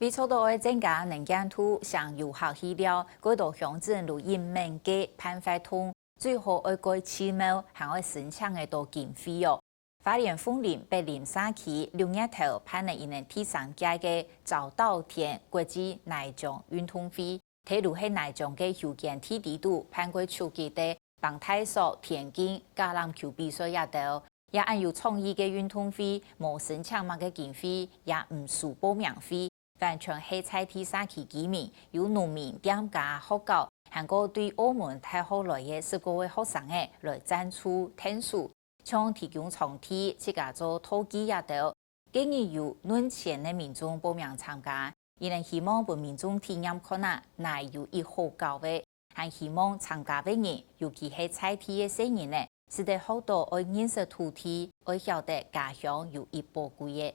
为促导增加能见度，上游学资料，改道乡镇如人民嘅判发通，最好要改起码还要申请嘅到经费哦。花莲凤林北林沙区6月头判了一年第3届嘅早稻田国际内江运动会，睇如喺内江嘅休闲体地度判过秋季的棒太所、田径、橄榄球比赛也到。也按有创意嘅运动会，无申请乜嘅经费，也唔输报名费。完全系在第3期居民，有农民、店家、学校，韩国对澳門太好來嘅10個位學生嘅來贊助天數，像提供場地、自家做土基也到，建議有論錢嘅民眾報名參加，伊能希望俾民眾體驗看下，乃有一好高嘅，還希望參加嘅人，尤其係在地嘅新人呢，使得好多愛認識土地，愛曉得家鄉有一寶貴嘅。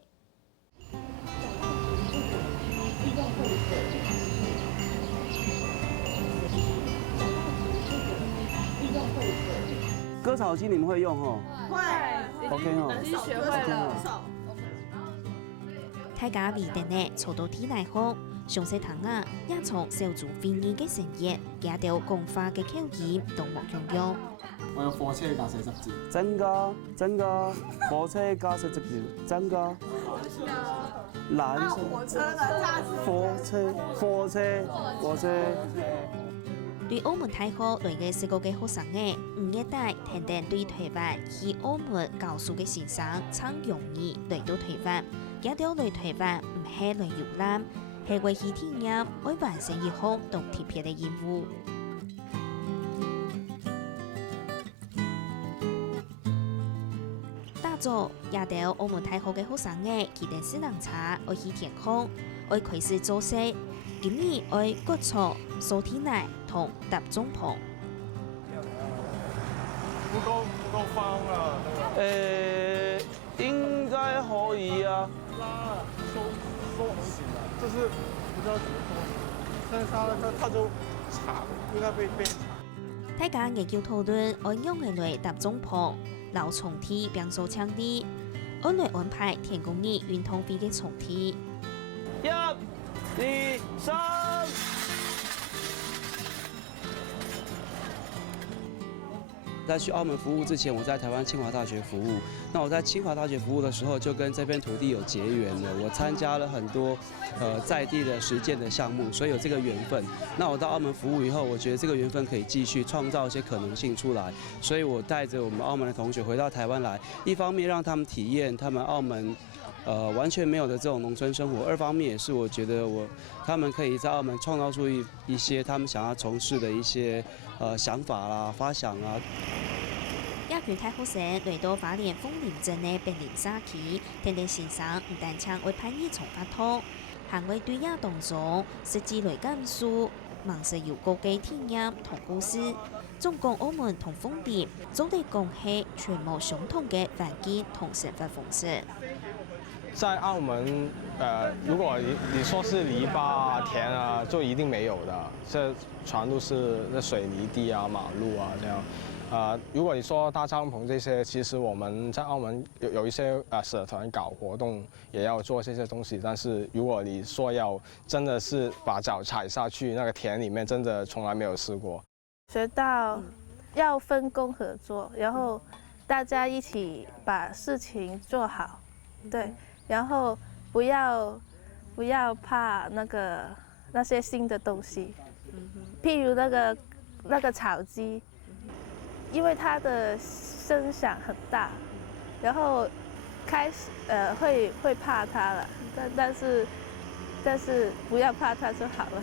割草机你们会用吼？会 ，OK 哦，已经学会了。大家为等呢，找到天来好，上西堂啊，也從小組會議嘅成員，加到講話嘅口語都冇用用。我有貨車駕駛執照。真噶，火車駕駛執照，真噶。藍色。火車的駕駛。火車。對澳門太好來嘅10個嘅學生嘅5月底，天天對台灣去澳門教書嘅先生，曾容易來到台灣，加到來台灣唔係來遊覽，係為去體驗，為完成一項同特別嘅任務。大早也到澳門太好嘅學生嘅，佢哋私人茶愛去天空，愛開始做事。今年愛割草、掃天泥同搭帳篷。不夠方啊？應該可以啊。拉了，收很緊的，就是不知道怎麼做，但是它就長，應該被長。大家研究討論，愛用嘅來搭帳篷、撈場地並掃場地，按來安排天公兒運動會嘅場地。1、2、3。在去澳門服務之前，我在台灣清華大學服務。那我在清華大學服務的時候，就跟這片土地有結緣了。我參加了很多在地的實踐的項目，所以有這個緣分。那我到澳門服務以後，我覺得這個緣分可以繼續創造一些可能性出來。所以我帶着我們澳門的同學回到台灣來，一方面讓他們體驗他們澳門完全沒有的這種農村生活，二方面也是我覺得他們可以在澳門創造出一些他們想要從事的一些想法啦、發想啊。亞權太學生來到花蓮鳳林鎮嘅北林沙區，天天先生唔單槍為攀岩從發通，還為對亞當中實際來感受，忙實有高嘅體驗同故事。總共澳門同鳳林總體講係全無相同嘅環境同生活方式。在澳門，如果你說是籬笆田啊，就一定沒有的，這全都是那水泥地啊、馬路啊這樣。如果你說搭帳篷這些，其實我們在澳門有一些社團搞活動，也要做這些東西。但是如果你說要真的是把腳踩下去那個田裡面，真的從來沒有試過。學到要分工合作，然後大家一起把事情做好，對，然後不要怕那些新的東西，譬如那個草機。因為它的聲響很大，然後開始會怕它了，但是不要怕它就好了。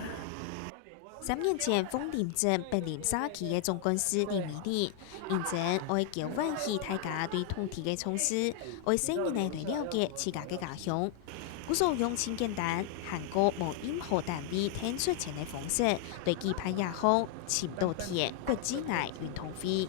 3年前，鳳林鎮北林沙區嘅總幹事李美麗認真愛叫喚起大家對土地嘅重視，愛新人嚟對了解自家嘅家鄉。故所用輕簡單、韓國無任何單位聽出錢嘅方式，對舉辦也好，深稻田國際內運動會。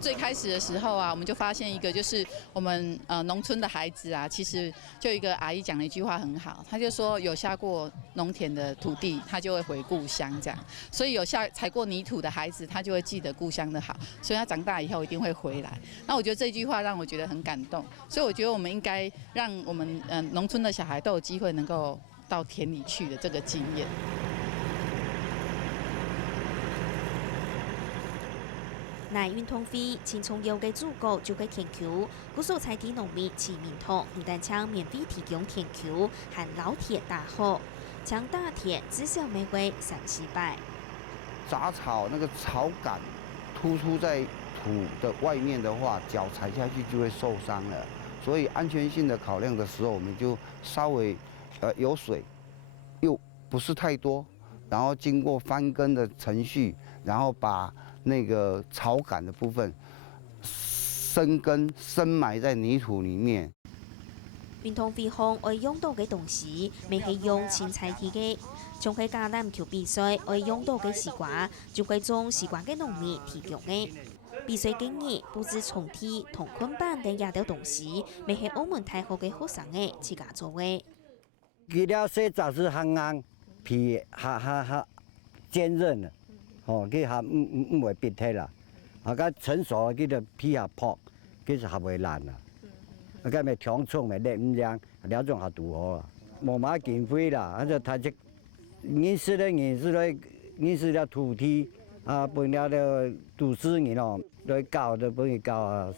最開始的時候啊，我們就發現一個，就是我們農村的孩子啊，其實就一個阿姨講了一句話很好，她就說有下過農田的土地，他就會回故鄉這樣，所以有踩過泥土的孩子，他就會記得故鄉的好，所以他長大以後一定會回來。那我覺得這句話讓我覺得很感動，所以我覺得我們應該讓我們農村的小孩都有機會能夠到田里去的这个经验。乃运通费，青葱油嘅主角就係田球，古數菜地農民齊面堂，唔但將免費提供田球，和老鐵打好，將大田至少每月3-400。杂草那个草杆突出在土的外面的话，脚踩下去就会受伤了。所以安全性的考量的时候，我们就稍微有水，又不是太多，然后经过翻耕的程序，然后把那个草杆的部分深根深埋在泥土里面。運通費項愛用到嘅東西，未係用青菜地嘅，像係橄欖球比賽愛用到嘅絲瓜，就係種絲瓜嘅農民提供嘅。比賽經驗布置重梯同捆綁等也條東西，未係澳門大學嘅學生嘅自家做嘅。佢了洗澡是很硬，皮哈堅韌了，佢哈唔會變體啦。個成熟佢就皮下破，佢就下會爛啦。個咪強衝咪叻唔樣，兩種下杜好啦，冇乜經費啦，就睇只認識了土地啊，本了的都市人咯，來搞的本搞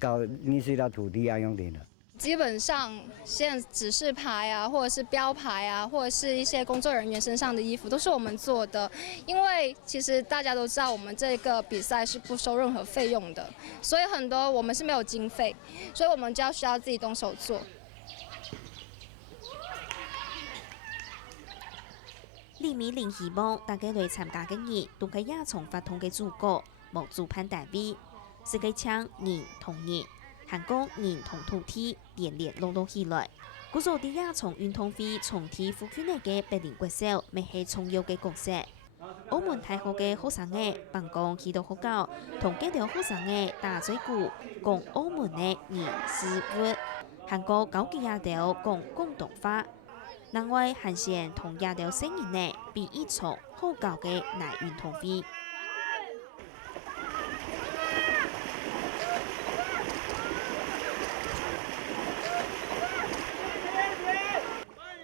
認識了土地啊用的了。基本上，现指示牌啊，或者是标牌啊，或者是一些工作人员身上的衣服，都是我们做的。因为其实大家都知道，我们这个比赛是不收任何费用的，所以很多我们是没有经费，所以我们就需要自己动手做。李美玲希望大家來參加嘅人都係也從發通嘅主角，無主辦單位，是嘅將人同人。韓國人同土地連連絡絡起來，古數啲也從運通費重提賦予嚟嘅白領國手，咪係重要嘅角色。澳門大學嘅學生嘅辦公許多學校，同幾條學生嘅打嘴鼓，講澳門嘅人事物。韓國高級也條講廣東話。另外，韓線同也條聲音呢，比一場好高嘅乃運通費。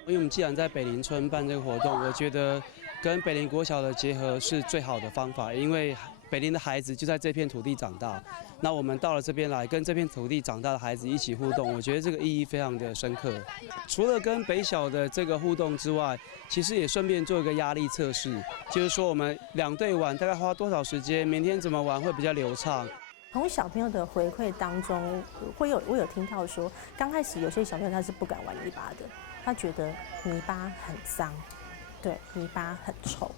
因为我们既然在北林村办这个活动，我觉得跟北林国小的结合是最好的方法，因为北林的孩子就在这片土地长大，那我们到了这边来，跟这片土地长大的孩子一起互动，我觉得这个意义非常的深刻。除了跟北小的这个互动之外，其实也顺便做一个压力测试，就是说我们2队玩大概花多少时间，明天怎么玩会比较流畅。从小朋友的回馈当中，我有听到说，刚开始有些小朋友他是不敢玩泥巴的。他觉得泥巴很脏，对，泥巴很臭，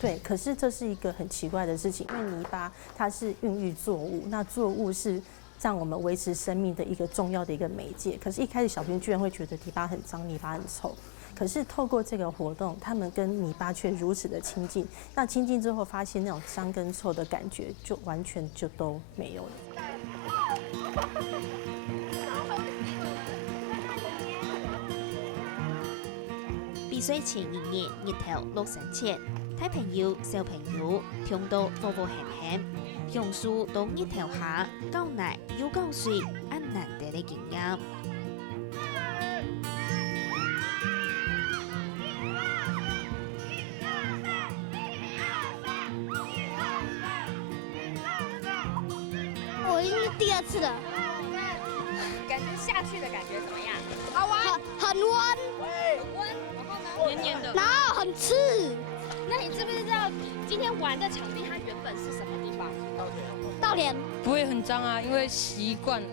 对。可是这是一个很奇怪的事情，因为泥巴它是孕育作物，那作物是让我们维持生命的一个重要的一个媒介。可是，一开始小朋友居然会觉得泥巴很脏，泥巴很臭。可是透过这个活动，他们跟泥巴却如此的亲近。那亲近之后，發現那種髒跟臭的感覺，就完全就都沒有了。比賽前1年日頭落山前，大朋友、小朋友聽到火火鹹鹹，榕樹到日頭下，夠奶又夠水，很難得的經驗。我已经是第2次了。感觉下去的感觉怎么样？好玩，很温，很温，然后呢？黏黏的，然后很刺。那你知不知道今天玩的场地它原本是什么地方？稻田。不会很脏啊，因为习惯了。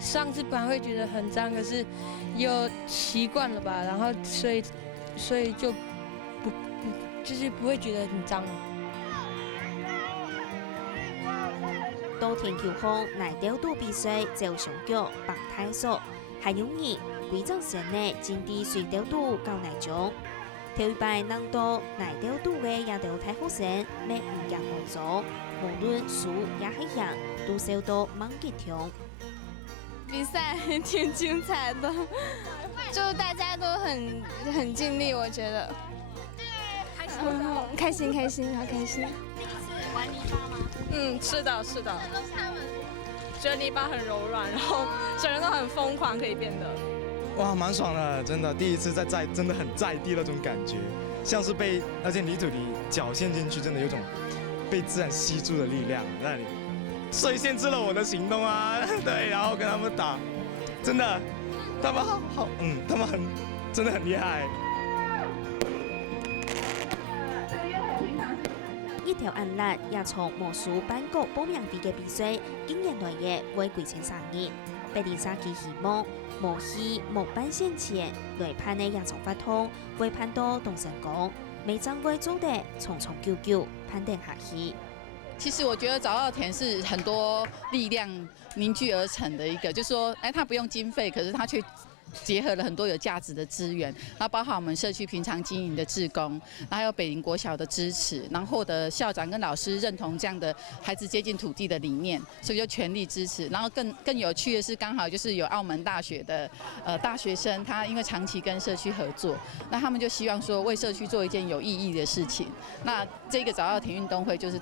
上次本来会觉得很脏，可是又习惯了吧，然后所以就就是不会觉得很脏了。到田球項乃條度比賽就上腳綁太索，還有人規則上呢戰地水條度較乃種。頭一擺能到乃條度嘅也條太學生，咩唔入學組，無論輸也係贏，都受到猛擊痛。比賽挺精彩的，就大家都很盡力，我覺得。開心，好開心。第一次玩泥巴嗎？是的。觉得泥巴很柔软，然后整个人都很疯狂，可以变得。哇，蛮爽的，真的，第一次真的很在地那种感觉，像是被那件泥土里脚陷进去，真的有种被自然吸住的力量在那里，所以限制了我的行动啊，对，然后跟他们打，真的，他们好，他们真的很厉害。一条案例也从魔术班国报名地嘅比赛，今年来嘅为几千3人。贝林沙基希望无戏无办先前来判嘅也从发通，为判到动成功，每张会做的重重救救，判定下去。其实我觉得早稻田是很多力量凝聚而成的一个，就是说，它不用经费，可是它却结合了很多有价值的资源，然后包含我们社区平常经营的志工，然后还有北林国小的支持，然后获得校长跟老师认同这样的孩子接近土地的理念，所以就全力支持。然后更有趣的是，刚好就是有澳门大学的大学生，他因为长期跟社区合作，那他们就希望说为社区做一件有意义的事情。那这个早稻田运动会就是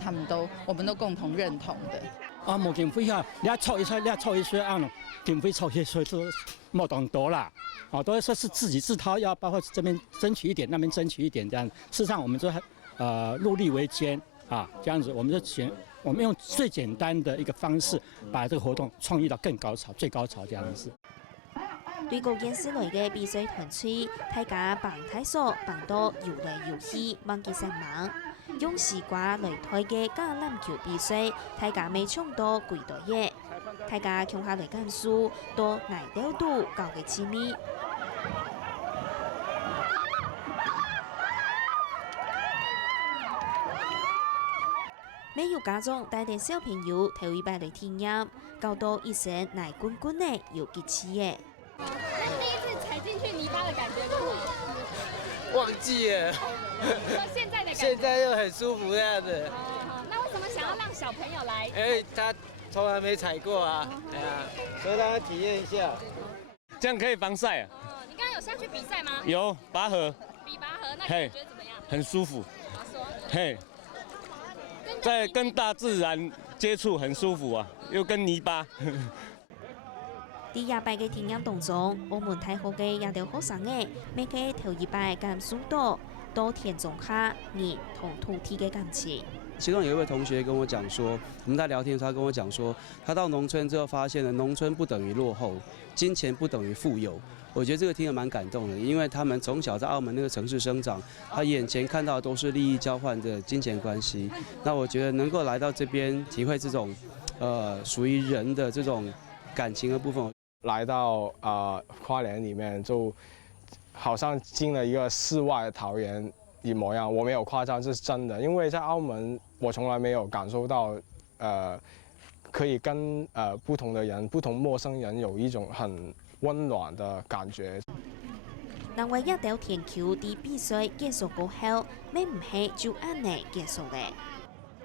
我们都共同认同的。啊，冇经费哈，你凑一岁啊咯，经费凑一岁都冇当多啦，哦，都是自己自掏腰包，或这边争取一点，那边争取一点这样。事实上，我们就入力维艰啊，这样子，我们用最简单的一个方式，把这个活动创意到更高潮、最高潮这样子。对高见市内嘅比赛团队，大家帮太所帮到游来游去，忘记上忙。用西瓜来推嘅橄榄球比赛，大家每场都几多嘢，大家强下来干输，都耐了度搞嘅亲密。每有家长带啲小朋友头一摆来体验，搞到一身奶滚滚嘅，有激气嘅。那第一次踩进去泥巴的感觉是什么？忘记了。说现在的感觉。现在又很舒服这样子。那为什么想要让小朋友来？因为他从来没踩过啊，所以让他体验一下。这样可以防晒啊。你刚刚有下去比赛吗？有拔河。比拔河，那你觉得怎么样？很舒服。嘿。在跟大自然接触很舒服啊，又跟泥巴。第廿擺嘅體驗當中，澳門太好嘅也條學生嘅，每個頭一擺感受到田中下人同土地嘅感情。其中有一位同学跟我讲说，我们在聊天的时候，他跟我讲说，他到农村之后发现了农村不等于落后，金钱不等于富有。我觉得这个听得蛮感动的，因为他们从小在澳门那个城市生长，他眼前看到的都是利益交换的金钱关系。那我觉得能够来到这边体会这种，属于人的这种感情的部分。来到花莲里面，就好像进了一个世外桃源一模样。我没有夸张，这是真的。因为在澳门，我从来没有感受到可以跟不同的人、不同陌生人有一种很温暖的感觉。另外一條田球的比賽結束過後，咩唔係就按呢結束咧？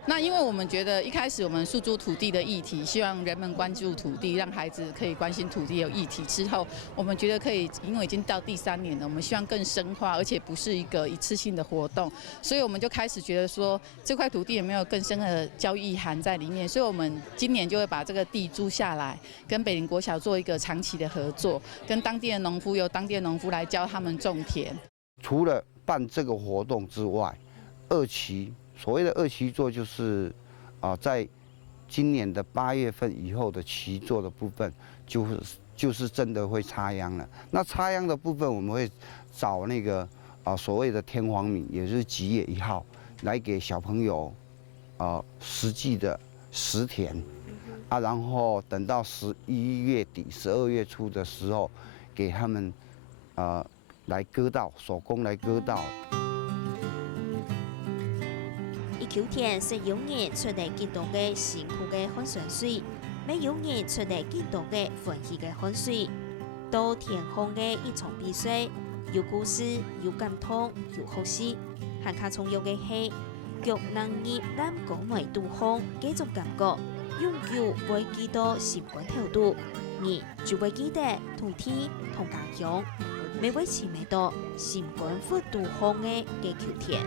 那因为我们觉得一开始我们訴諸土地的议题，希望人们关注土地，让孩子可以关心土地有议题之后，我们觉得可以，因为已经到第3年了，我们希望更深化，而且不是一个一次性的活动，所以我们就开始觉得说这块土地有没有更深的教育意涵在里面，所以我们今年就会把这个地租下来，跟北林国小做一个长期的合作，跟当地的农夫由当地的农夫来教他们种田。除了办这个活动之外，2期。所谓的2期作就是，在今年的8月份以后的期作的部分，就是真的会插秧了。那插秧的部分，我们会找那个所谓的天皇米，也就是吉野1号，来给小朋友实际的实田啊，然后等到11月底、12月初的时候，给他们来割稻，手工来割稻。秋天是有人出嚟見到嘅辛苦嘅汗水水，沒有人出嚟見到嘅歡喜嘅汗水。到田空嘅一場比賽，有故事，有感動，有好事。行卡重要嘅係，腳能熱擔講來渡空，這種感覺，永久會記到心肝頭度，你就會記得土地同家鄉，每位前面到心肝腹渡空嘅嘅秋天。